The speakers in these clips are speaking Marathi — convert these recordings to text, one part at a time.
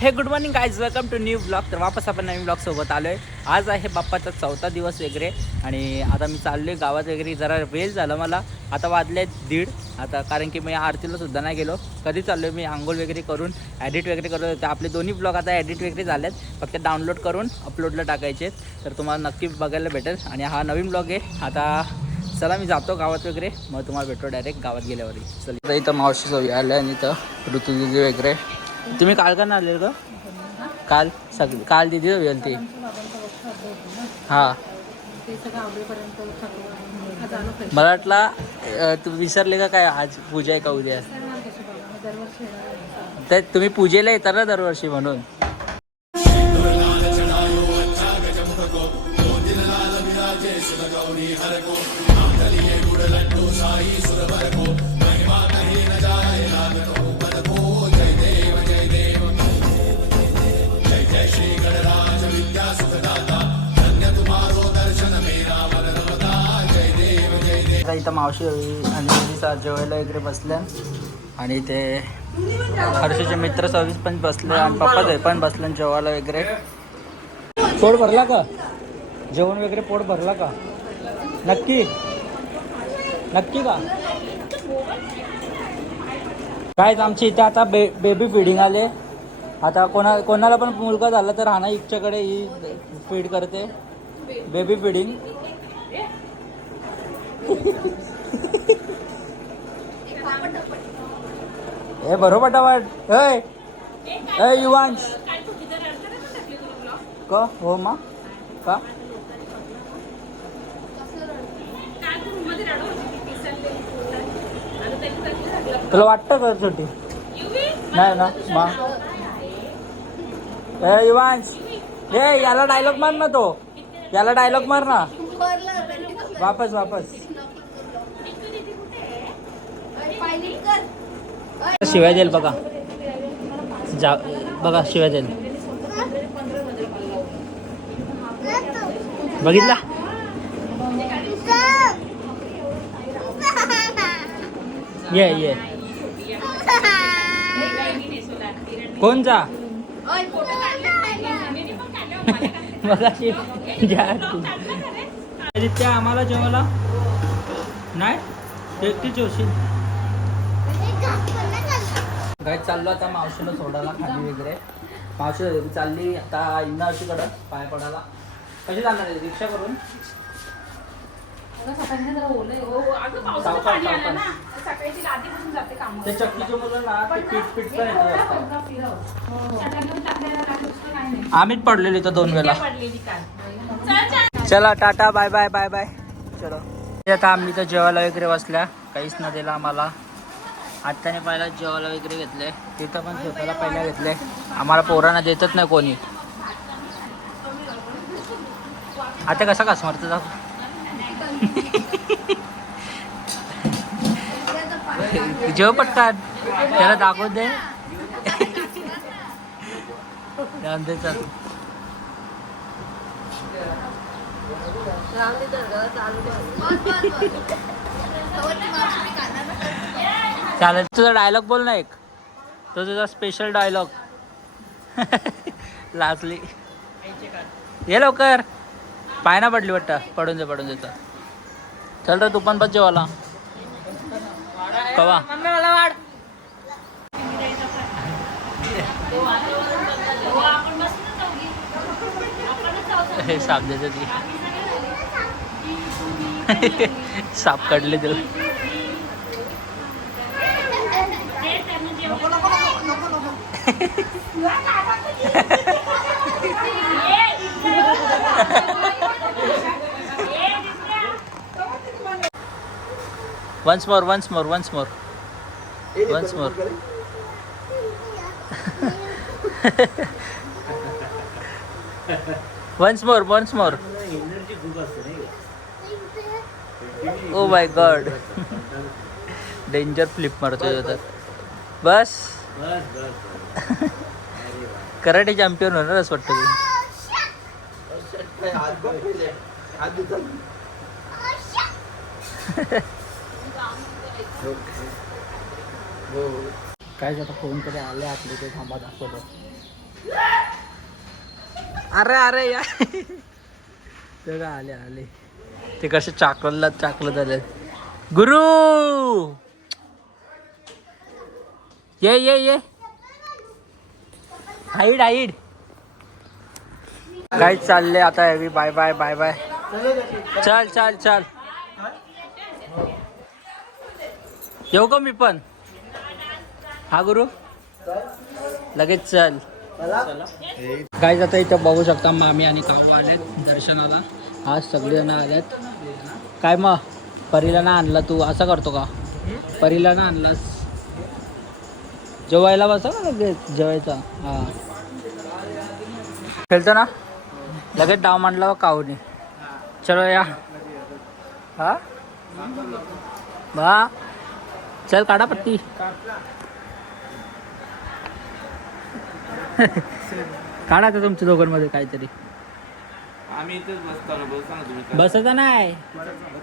Hey good morning guys welcome to new blog तर वापस आपण नवीन ब्लॉग सोबत आलो आहे आज आहे बाप्पाचा चौथा दिवस वगैरे आणि आता मी चाललो आहे गावात वगैरे. जरा वेळ झाला मला. आता वाजले आहेत दीड. आता कारण की मी आरतीला सुद्धा नाही गेलो. कधी चाललो आहे मी आंघोळ वगैरे करून ॲडिट वगैरे करत होते. आपले दोन्ही ब्लॉग आता ॲडिट वगैरे झालेत. फक्त डाउनलोड करून अपलोडला टाकायचे तर तुम्हाला नक्की बघायला भेटेल. आणि हा नवीन ब्लॉग आहे. आता चला मी जातो गावात वगैरे. मग तुम्हाला भेटतो डायरेक्ट गावात गेल्यावर चल. इथं इथं मावशी सवी आल्या आणि इथं ऋतुजी वगैरे. तुम्ही काल का आले ग? काल? सगळी काल दिदी होईल ती. हां. मला वाटला तू विसरले का काय आज पूजा आहे का उद्या? तर तुम्ही पूजेला येता ना दरवर्षी म्हणून? इथं मावशी आणि मुलीचा जेवायला वगैरे बसल्या. आणि ते हर्षचे मित्र सव्वीस पण बसले आणि पप्पा ते पण बसले जेवायला वगैरे. पोट भरला का? जेवण वगैरे पोट भरला का? नक्की? नक्की का? काय आमची इथे आता बे बेबी फिडिंग आले आता कोणा कोणाला पण मुलगा झाला तर राणा इच्छाकडे ही फीड करते. बेबी फिडिंग ए बरोबर पटापट ऐ ए युवांश. का? हो मा? का? तुला वाटतं का छोटी? नाही ना मा? ए युवांश ए याला डायलॉग मार ना तो. याला डायलॉग मार ना. वापस वापस. शिवाय जाईल बघा. जा बघा शिवाय जाईल बघितला? ये ये. कोण जा? जा त्या आम्हाला जेवायला? नाही? एकटीच जेवशील. गाय चाललो आता मावशीला सोडायला खाली वगैरे. मावशी चालली आता इंदावशीकडं पाय पडायला. कशी जाणार आहे? रिक्षा करून. ते चक्कीचे मुलं ना ते पीठ पीठ पण येतं वाजता. आम्हीच पडलेलो इथं दोन वेळा. चला tata bye bye bye bye. चलो. आता आम्ही तर जेवायला वगैरे बसल्या. काहीच न दिला आम्हाला. आत्याने पहिला जेवायला वगैरे घेतले. तिथं पण स्वतःला पहिला घेतले. आम्हाला पोरांना देतच नाही कोणी. आता कसा का स्मरत जा जेव पटकन. त्याला दाखवत दे. जाऊन दे चालेल तुझा डायलॉग बोल ना एक. तो तुझा स्पेशल डायलॉग लाजली ये लवकर. पाय ना पडली वाटतं. पडून दे पडून देतो चल रे तू पण बस जेवाला कवा? साफ़ दे दी साप कट ले दिल once more once more once more once more once more, once more. Oh my god. Danger flip मारतोय तर बस कराटे चॅम्पियन होणार असं वाटतं तू. काय आता फोन तरी आले आपले ते थांबा दाखवतो अरे अरे या. ते आले आले. ते कसे चाकलला चाकलं झाले गुरु! ये ये ये. Hide hide. काय चालले आता heavy bye bye bye bye. चल चल चल. येऊ का मी पण? हा गुरु? लगेच चल. काय जाता इथं बघू शकता मामी आणि काकू आलेत दर्शनाला. आज सगळेजण आलेत. काय मग? परीला ना आणला तू? असं करतो का? परीला ना आणलास. जेवायला बसा ना लगेच? जेवायचा? हा. खेळतो ना? लगेच डाव मांडला काऊने चलो या. हा? बा चल काढा पट्टी. काढा आता तुमच्या दोघांमध्ये काहीतरी. आम्ही इथेच बसतो ना बसा ना तुम्ही बसायचं नाही.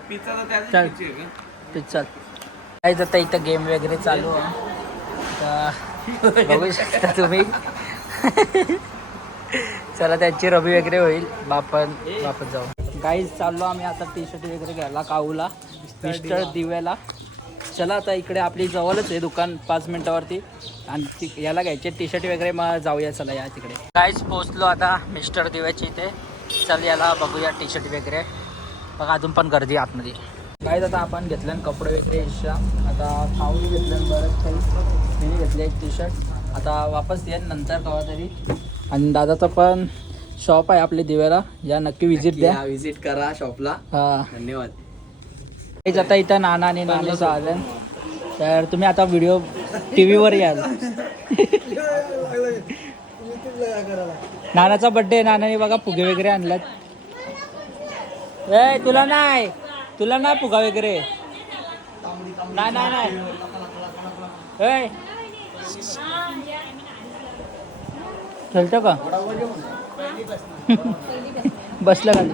पिझ्झा तर त्याच चल. पिझ्झी आहे का? ते चल. काय आता इथं गेम वगैरे चालू आहे. तर बघू शकता तुम्ही. चला त्यांची रवी वगैरे होईल. बापन बापन जाऊ. गाईज चाललो आम्ही आता टी शर्ट वगैरे घ्यायला काऊला मिस्टर दिव्याला. चला आता इकडे आपली जवळच आहे दुकान पाच मिनिटावरती. आणि ती याला घ्यायचे टी शर्ट वगैरे मग जाऊया चला या तिकडे. गाईज पोचलो आता मिस्टर दिव्याची इथे. चल याला बघूया टी शर्ट वगैरे. बघा अजून पण गर्दी आतमध्ये. काय आता आपण घेतलं कपडे वगैरे इच्छा आता खाऊन घेतलं बरंच काही मी घेतले एक टी शर्ट आता वापस येईन नंतर कवा तरी. आणि दादाचं पण शॉप आहे आपल्या दिव्याला. या नक्की विजिट द्या. विजिट करा शॉपला हा. धन्यवाद. आता इथं नाना आणि नानीचं आलं तर तुम्ही आता व्हिडिओ टी व्हीवर याल. नानाचा बड्डे नानाने बघा फुगे वगैरे आणल्यात. ए तुला नाही. तुला नाही फुगा वगैरे. नाही. नाही का? बसलं खाली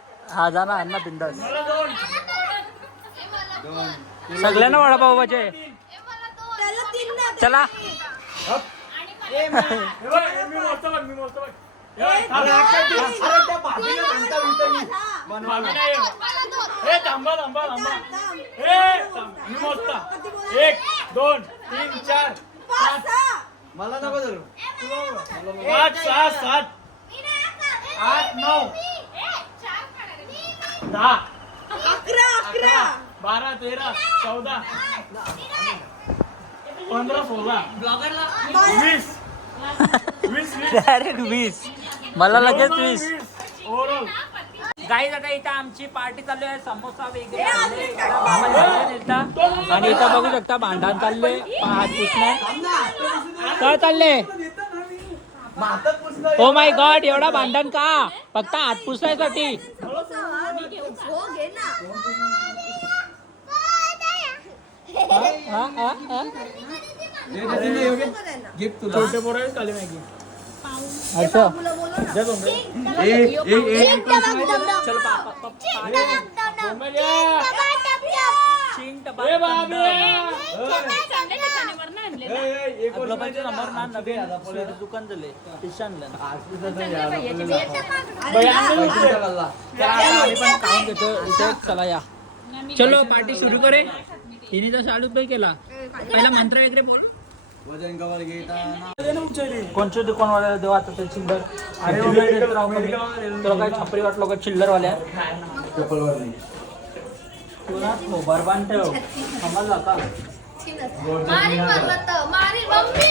हा जा ना. अण्णा बिंदास सगळ्यांना वडापाव पाहिजे चला एक दोन तीन चार मला नको धरू. पाच सहा सात. आठ नऊ. दहा. अकरा बारा तेरा चौदा. पंधरा सोळा. वीस. डायरेक्ट वीस. मला लगेच वीस. ओव्हरऑल काही आता इथं आमची पार्टी चालू आहे. समोसा वगैरे. आणि इथं बघू शकता भांडण चालले हात पुसणं काय चालले ओ माय गॉड एवढा भांडण का? फक्त हात पुसायसाठी. हो घे ना हा हा हा गिफ्ट तुला छोटे पोरं आहेत काली मॅगी अच्छा मुलं बोलो ना दे दोन रे. ए, ए, ए, चल पापा पापा- पापा- पापा- पापा- पापा- पापा- कोंबड्या. चिंग ए टपा- बाबे आपलं पण ते नंबर ना नवीन स्वीट दुकान झाले फिश आणलं तर आता आम्ही पण खाऊन घेतो इथे चला या चलो पार्टी सुरू करे हिने तर चालू पण केला पहिला मंत्र वगैरे बोल वजन कवर घेताना कोणच्या दुकानवाल्याला देऊ आता ते चिल्लर अरे हे. तुला काय छपरी वाटलो का चिल्लरवाल्या तुला खोबर बांध ठेव. समजला का मारी पर्वत मारी मम्मी!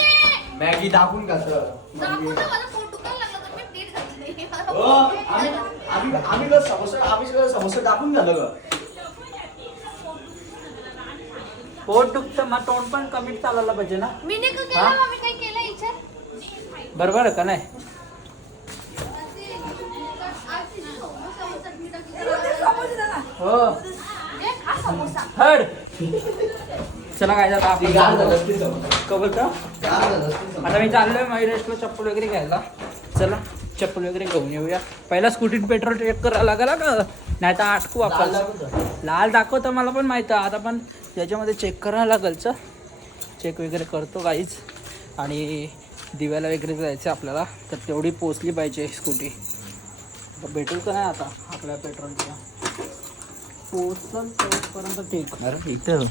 मॅगी दाखवून कसं दाखवू ना मला पोट दुखायला लागलं तर मी नीट घातली हो, आम्ही आम्ही आम्ही कसं समोसा आम्ही सगळं समोसा दाखवून झालं ग पोट दुखतं मग तोंड पण कमी चालायला पाहिजे ना? मी नाही का हा? केलं मम्मी काय केलं विचार बरोबर आहे का नाही? हो. हड. चला काय आपण झालं असती समोसा. का बोलता? गार झालं असती समोसा. आता मी चाललोय महिरेशला चप्पल वगैरे घ्यायला. चला चप्पल वगैरे घेऊन येऊया. पहिला स्कूटीत पेट्रोल चेक करायला लागला का? नाही तर आटकू आपण. लाल दाखवतं. मला पण माहिती आहे. आता पण त्याच्यामध्ये चेक करायला लागेल च चेक वगैरे करतो काहीच आणि दिव्याला वगैरे जायचं आपल्याला. तर तेवढी पोचली पाहिजे स्कूटी भेटेल का नाही आता आपल्या पेट्रोलच्या पोचल तोपर्यंत ठीक अरे इथं.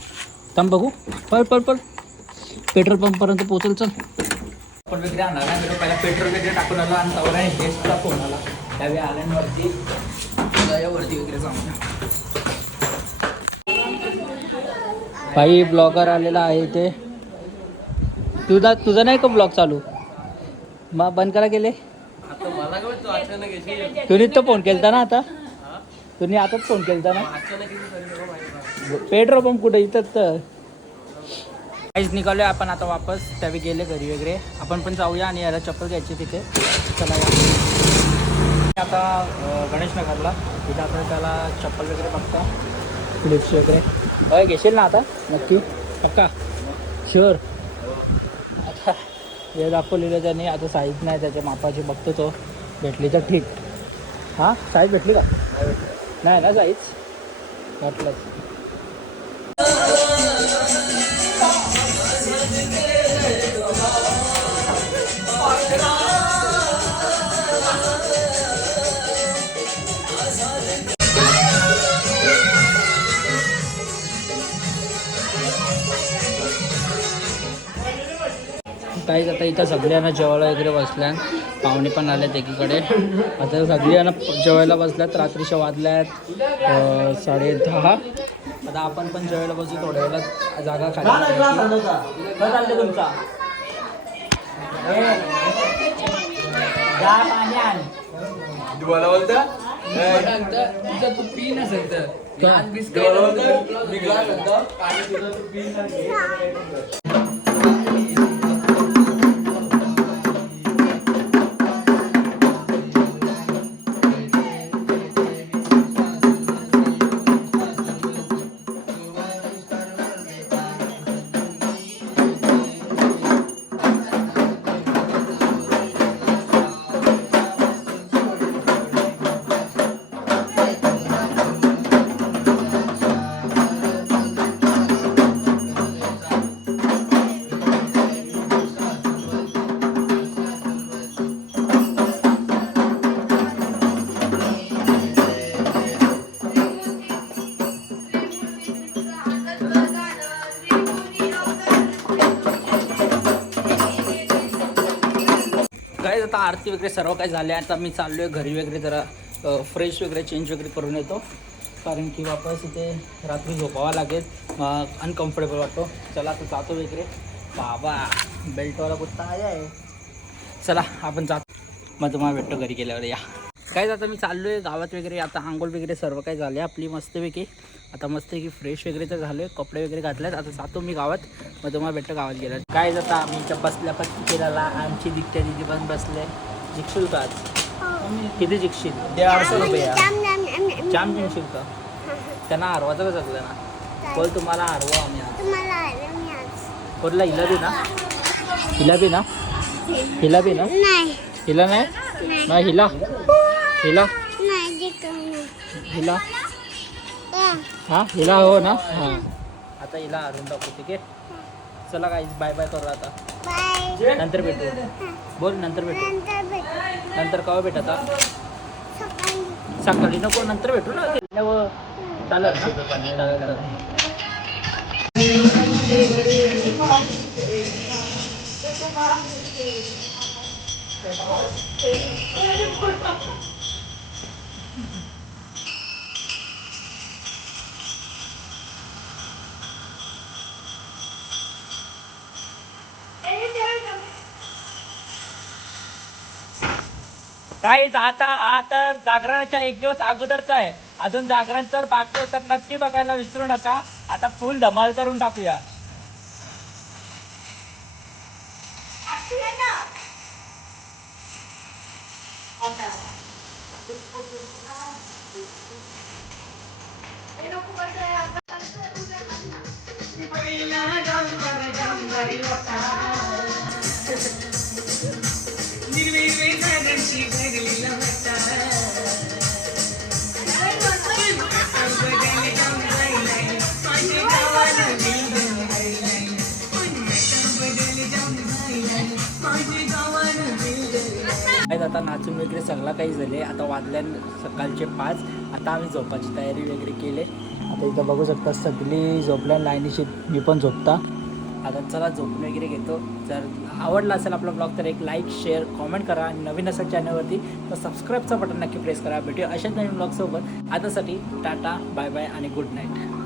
थांब बघू. पळ पळ पळ. पेट्रोल पंपपर्यंत पोचल चल. आपण वगैरे आणणार नाही म्हणजे पहिला पेट्रोल वगैरे टाकून आला आणि तवरा गेस्टचा फोन आला. त्यावेळी आल्यांवरती वरती वगैरे जाऊन भाई ब्लॉगर आलेला आहे इथे. तुझा तुझा नाही का ब्लॉग चालू? मग बंद करा गेले. तुम्ही तो फोन केलता ना आता? तुम्ही आताच फोन केलता ना? पेट्रोल पंप कुठे? इथंच तर. काहीच निघालोय आपण आता वापस. त्यावेळी गेले घरी वगैरे. आपण पण जाऊया आणि याला चप्पल घ्यायची तिथे. चला आता गणेश नगरला. तिथे आपण त्याला चप्पल वगैरे बघता. फ्लिप्स वगैरे. होय घेशील ना आता? नक्की. पक्का? शुअर आता हे दाखवलेलं त्याने. आता साईज नाही त्याच्या मापाची. बघतो तो. भेटली तर ठीक. हां? साईज भेटली का? नाही ना जाईच वाटलंच. काहीच आता इथं सगळ्यांना जेवायला वगैरे बसल्या पाहुणे पण आलेत एकीकडे. आता सगळ्यांना जेवायला बसल्यात रात्रीच्या वाजल्यात अं, साडे दहा. आता आपण पण जेवायला बसू थोड्या वेळात जागा खाली तुमचा? तू पी नसेल आरती वगैरे सर्व काही झाले. आता मी चाललो आहे घरी वगैरे जरा फ्रेश वगैरे चेंज वगैरे करून येतो. कारण की वापस इथे रात्री झोपावं लागेल. अनकम्फर्टेबल वाटतो. चला तू जातो वगैरे. बाबा बेल्टवाला कुत्ता आहे चला आपण जातो. मग तुम्हाला भेटतो घरी गेल्यावर या. काय आता मी चाललोय गावात वगैरे आता आंघोळ वगैरे सर्व काही झाले आपली मस्तपैकी. आता मस्तपैकी फ्रेश वगैरे तर झाले कपडे वगैरे घातलेत. आता जातो मी गावात मग तुम्हाला भेटतो गावात गेल्यावर. काय जाता आम्ही इथं बसल्या पण केलेला आमची दिकट्या दिदी पण बसले. जिंकशील का आज? किती जिंकशील दीडशे रुपये. जाम जिंकशील का? त्यांना हरवायचं का सगळं ना? बोल तुम्हाला हरवा आम्ही बोलला हिला बी ना हिला बी ना? हिला बी ना? हिला नाही. नाही हिला? हिला? हिला? हा हिला हो ना? हा. आता हिला हरून टाकू ठीक आहे? चला काय बाय बाय करू आता. नंतर भेटू. बोल नंतर भेटू. नंतर कवा भेट आता? सकाळी. नको नंतर भेटू ना. चालत चालेल ना? चालेल. काहीच आता आता जागरणाच्या एक दिवस अगोदरचा आहे. अजून जागरण जर बाकी तर नक्की बघायला विसरू नका. आता फुल धमाल करून टाकूया. आता नाचून वगैरे सगळं काही झाले. आता वाजल्या सकाळचे पाच. आता आम्ही झोपाची तयारी वगैरे केली. आता इथं बघू शकता सगळी झोपल्या लाईनीशी मी पण झोपता. आता चला झोपून वगैरे घेतो. जर आवडला असेल आपला ब्लॉग तर एक लाईक शेअर कॉमेंट करा. आणि नवीन असेल चॅनलवरती तर सबस्क्राईबचं बटन नक्की प्रेस करा. भेटूया अशाच नवीन ब्लॉगसोबत आतासाठी टाटा बाय बाय आणि गुड नाईट